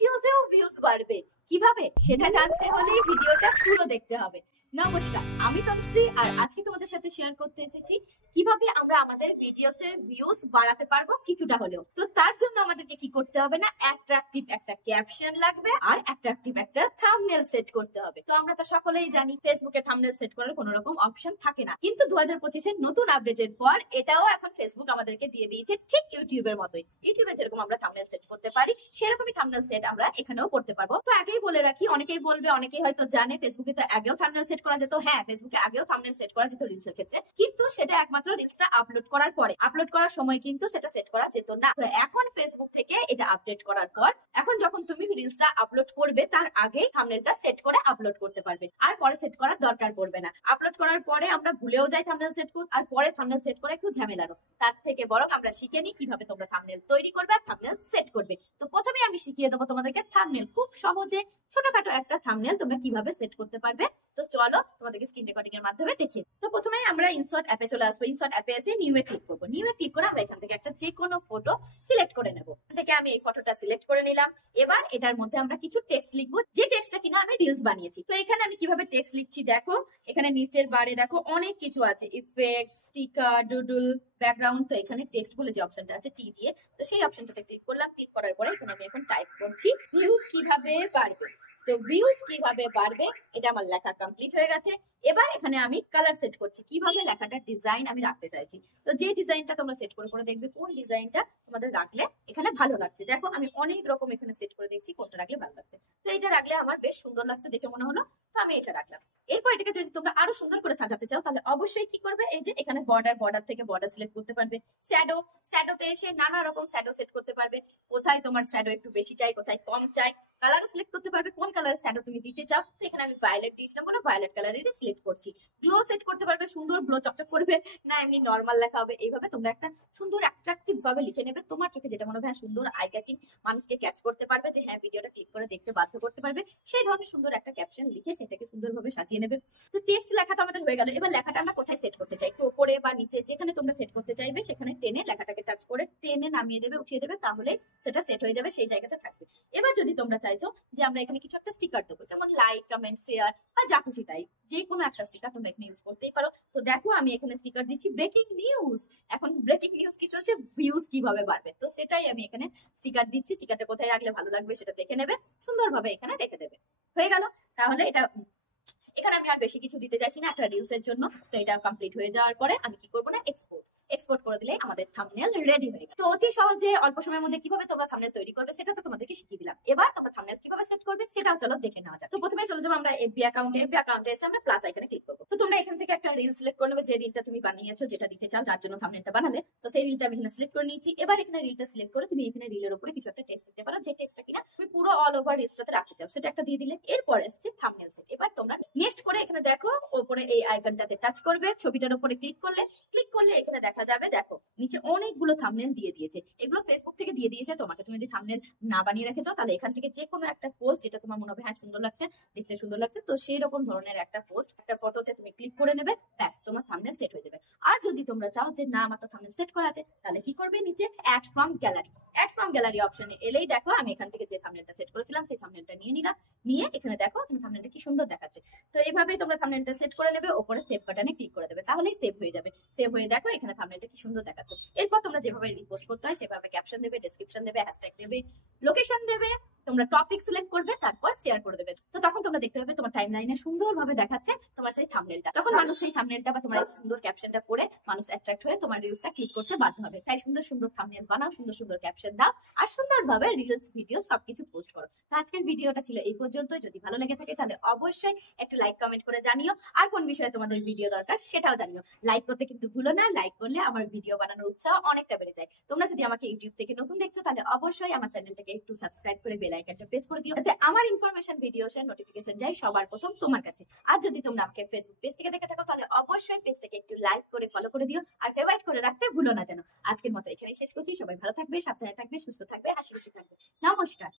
ভিডিওসেও views বাড়বে। কিভাবে সেটা জানতে হলে ভিডিওটা পুরো দেখতে হবে। নমস্কার, আমি তনুশ্রী আর আজকে তোমাদের সাথে শেয়ার করতে এসেছি কিভাবে আমরা আমাদের ভিডিওসের ভিউজ বাড়াতে পারবো কিছুটা হলেও। তো তার জন্য আমাদেরকে কি করতে হবে না, অ্যাট্রাকটিভ একটা ক্যাপশন লাগবে আর অ্যাট্রাকটিভ একটা থাম্বনেল সেট করতে হবে। তো আমরা তো সকলেই জানি ফেসবুকে থাম্বনেল সেট করার কোনো রকম অপশন থাকে না, কিন্তু 2025 এর নতুন আপডেটের পর এটাও এখন ফেসবুক আমাদেরকে দিয়ে দিয়েছে, ঠিক ইউটিউবের মতোই। ইউটিউবে যেরকম আমরা থাম্বনেল সেট করতে পারি সেরকমই থাম্বনেল সেট আমরা এখানেও করতে পারবো। তো আগেই বলে রাখি, অনেকেই বলবে, অনেকেই হয়তো জানে ফেসবুকে তো আগেও থাম্বনেল সেট করা যেত। হ্যাঁ, ফেসবুকে আগেও থাম্বনেল সেট করা যেত রিলসের ক্ষেত্রে, কিন্তু সেটা একমাত্র রিলসটা আপলোড করার পরে, আপলোড করার সময় কিন্তু সেটা সেট করা যেত না। তো এখন ফেসবুক থেকে এটা আপডেট করার পর এখন যখন তুমি রিলসটা আপলোড করবে তার আগে থাম্বনেলটা সেট করে আপলোড করতে পারবে, আর পরে সেট করার দরকার পড়বে না। আপলোড করার পরে আমরা ভুলেও যাই থাম্বনেল সেট করতে, আর পরে থাম্বনেল সেট করে একটু ঝামেলারও। তার থেকে বরং আমরা শিখে নিই কিভাবে তোমরা থাম্বনেল তৈরি করবে আর থাম্বনেল সেট করবে। তো প্রথমে আমি শিখিয়ে দেবো তোমাদেরকে থাম্বনেল, খুব সহজে ছোটখাটো একটা থাম্বনেল তোমরা কিভাবে সেট করতে পারবে। তো চলো তোমাদেরকে স্ক্রিন রেকর্ডিং এর মাধ্যমে দেখিয়ে। তো প্রথমে আমরা ইনসার্ট অ্যাপে চলে আসবো। ইনসার্ট অ্যাপে এসে নিউ এ ক্লিক করবো। নিউ এ ক্লিক করে আমরা এখান থেকে একটা যে কোনো ফটো সিলেক্ট করে নেবো। এখান থেকে আমি এই ফটোটা সিলেক্ট করে নিলাম। এবার এটার মধ্যে আমরা কিছু টেক্সট লিখবো, যে টেক্সটটা কিনা আমি রিলস বানিয়েছি। তো এখানে আমি কিভাবে টেক্সট লিখছি দেখো, এখানে নিচের বারে দেখো অনেক কিছু আছে, ইফেক্ট, স্টিকার, ডুডল, ব্যাকগ্রাউন্ড। তো এখানে টেক্সট বলে যে অপশনটা আছে টি দিয়ে, তো সেই অপশনটাতে ক্লিক করলাম। ক্লিক করার পরে এখানে আমি এখন টাইপ করছি ভিউজ কিভাবে বাড়বে। তো ভিউজ কিভাবে বাড়বে এটা আমার লেখা কমপ্লিট হয়ে গেছে। এবার এখানে আমি কালার সেট করছি, কিভাবে লেখাটা ডিজাইন আমি রাখতে চাইছি। তো যে ডিজাইনটা তোমরা সেট করে দেখবে কোন ডিজাইনটা তোমাদের রাখলে এখানে ভালো লাগছে। দেখো আমি অনেক রকম এখানে সেট করে দেখছি কোনটা রাখলে ভালো লাগছে। তো এটা রাখলে আমার বেশ সুন্দর লাগছে দেখে মনে হলো, তো আমি এটা রাখলাম। এরপর এটাকে যদি তোমরা আরো সুন্দর করে সাজাতে চাও তাহলে অবশ্যই কি করবে, এই যে এখানে বর্ডার থেকে বর্ডার সিলেক্ট করতে পারবে। শ্যাডোতে এসে নানা রকম শ্যাডো সেট করতে পারবে, কোথায় তোমার শ্যাডো একটু বেশি চাই, কোথায় কম চাই। কালারও সিলেক্ট করতে পারবে, কোন কালারের শ্যাডো তুমি দিতে চাও। তো এখানে আমি ভায়োলেট দিয়েছিলাম, কোনো ভায়োলেট কালারেরই সিলেক্ট করছি। গ্লো সেট করতে পারবে, সুন্দর গ্লো চকচক করবে না এমনি নর্মাল লেখা হবে। এইভাবে তোমরা একটা সুন্দর অ্যাট্রাকটিভ ভাবে লিখে নেবে, তোমার চোখে যেটা মনে হবে হ্যাঁ সুন্দর, আই ক্যাচিং, মানুষকে ক্যাচ করতে পারবে, যে হ্যাঁ ভিডিওটা ক্লিক করে দেখতে বাধ্য করতে পারবে, সেই ধরনের সুন্দর একটা ক্যাপশন লিখে সেটাকে সুন্দরভাবে সাজিয়ে নেবে। তো টেক্সট লেখা তো আমাদের হয়ে গেল। এবার লেখাটা আমরা কোথায় সেট করতে চাই, একটু উপরে বা নিচে যেখানে তোমরা সেট করতে চাইবে সেখানে টেনে লেখাটাকে টাচ করে টেনে নামিয়ে দেবে, উঠিয়ে দেবে, তাহলে সেটা সেট হয়ে যাবে, সেই জায়গাতে থাকবে। এবার যদি তোমরা চাইছো যে আমরা এখানে কিছু একটা স্টিকার দেবো, যেমন লাইক, কমেন্ট, শেয়ার বা যা খুশি তাই, যে কোনো একটা স্টিকার তোমরা এখানে ইউজ করতেই পারো। তো দেখো আমি এখানে স্টিকার দিচ্ছি ব্রেকিং নিউজ। এখন ব্রেকিং নিউজ কি চলছে, ভিউজ কিভাবে বাড়বে, তো সেটাই আমি এখানে স্টিকার দিচ্ছি। স্টিকারটা কোথায় রাখলে ভালো লাগবে সেটা দেখে নেবে, সুন্দরভাবে এখানে রেখে দেবে। হয়ে গেল। তাহলে এটা এখানে আমি আর বেশি কিছু দিতে চাইছি না একটা রিলস এর জন্য। তো এটা কমপ্লিট হয়ে যাওয়ার পরে আমি কি করবো না, এক্সপোর্ট করে দিলে আমাদের থাম্বনেল রেডি হয়ে গেল। তো অতি সহজে অল্প সময়ের মধ্যে কিভাবে তোমরা থাম্বনেল তৈরি করবে সেটা তো তোমাদেরকে শিখিয়ে দিলাম। এবার তোমরা থাম্বনেল কিভাবে সেট করবে সেটাও চলো দেখে নেওয়া যাক। তো প্রথমে চলে যাবো আমরা এফবি অ্যাকাউন্টে এসে আমরা প্লাস আইকনে ক্লিক করবো। তো তোমরা এখান থেকে একটা রিল সিলেক্ট করে নেবে, যে রিলটা তুমি বানিয়েছো, যেটা দিতে চাও, যার জন্য থাম্বনেলটা বানালে। তো সেই রিলটা আমি এখানে সিলেক্ট করে নিয়েছি। এবার এখানে রিলটা সিলেক্ট করে তুমি এখানে রিলের উপরে কিছু একটা টেক্সট দিতে পারো, যে টেক্সটটা কিনা তুমি পুরো অল ওভার রিলসটাতে রাখতে চাও সেটা একটা দিয়ে দিলে। এরপর আসছে থাম্বনেল সেট। এবার তোমরা নেক্সট করে এখানে দেখো উপরে এই আইকনটাতে টাচ করবে, ছবিটার উপরে ক্লিক করলে এখানে দেখা যাবে, দেখো নিচে অনেকগুলো থাম্বনেল দিয়ে দিয়েছে। এগুলো ফেসবুক থেকে দিয়ে দিয়েছে তোমাকে। তুমি যদি থাম্বনেল না বানিয়ে রেখেছো তাহলে এখান থেকে যে কোনো একটা পোস্ট যেটা তোমার মনে হবে হ্যাঁ সুন্দর লাগছে, দেখতে সুন্দর লাগছে, তো সেই রকম ধরনের একটা পোস্ট, একটা ফটোতে তুমি ক্লিক করে নেবে, ব্যাস তোমার থাম্বনেল সেট হয়ে যাবে। আর যদি তোমরা চাও যে না আমার তো থাম্বনেল সেট করা আছে, তাহলে কি করবে, নিচে অ্যাড ফ্রম গ্যালারি অপশনে এলেই দেখো আমি এখান থেকে যে থাম্বনেলটা সেট করেছিলাম সেই থাম্বনেলটা নিয়ে নিলাম। নিয়ে এখানে দেখো এখানে থাম্বনেলটা কি সুন্দর দেখাচ্ছে। তো এইভাবেই তোমরা থাম্বনেলটা সেট করে নেবে, উপরে সেভ বাটনে ক্লিক করে দেবে, তাহলেই সেভ হয়ে যাবে। সেভ হয়ে দেখো এখানে থাম্বনেলটা কি সুন্দর দেখাচ্ছে। এরপর তোমরা যেভাবে রিপোস্ট করতে হয় সেভাবে ক্যাপশন দেবে, ডেসক্রিপশন দেবে, হ্যাশট্যাগ দেবে, লোকেশন দেবে, তোমরা টপিক সিলেক্ট করবে, তারপর শেয়ার করে দেবে। তো তখন তোমরা দেখতে পাবে তোমার টাইমলাইনে সুন্দরভাবে দেখাচ্ছে তোমার সেই থাম্বনেলটা। তখন মানুষ সেই থাম্বনেলটা বা তোমার সুন্দর ক্যাপশনটা পড়ে মানুষ অ্যাট্রাক্ট হয়ে তোমার রিলসটা ক্লিক করতে বাধ্য হবে। তাই সুন্দর সুন্দর থাম্বনেল বানাও, সুন্দর সুন্দর ক্যাপশন দাও, আর সুন্দরভাবে রিলস, ভিডিও সবকিছু পোস্ট করো। তো আজকের ভিডিওটা ছিল এই পর্যন্ত। যদি ভালো লেগে থাকে তাহলে অবশ্যই একটু লাইক, কমেন্ট করে জানিও, আর কোন বিষয়ে তোমাদের ভিডিও দরকার সেটাও জানিও। লাইক করতে কিন্তু ভুলো না, লাইক করলে আমার ভিডিও বানানোর উৎসাহ অনেকটা বেড়ে যায়। তোমরা যদি আমাকে ইউটিউব থেকে নতুন দেখছো তাহলে অবশ্যই আমার চ্যানেলটাকে একটু সাবস্ক্রাইব করে বেল আইকনটা প্রেস করে দিও, যাতে আমার ইনফরমেশন, ভিডিওসের নোটিফিকেশন যায় সবার প্রথম তোমার কাছে। আর যদি তোমরা আমাকে ফেসবুক পেজ থেকে দেখে থাকো তাহলে অবশ্যই পেজটাকে একটু লাইক করে ফলো করে দিও, আর ফেভারিট করে রাখতে ভুলো না যেন। আজকের মতো এখানেই শেষ করছি। সবাই ভালো থাকবে, সাবধানে থাকবে, সুস্থ থাকবে, হাসি খুশি থাকবে। নমস্কার।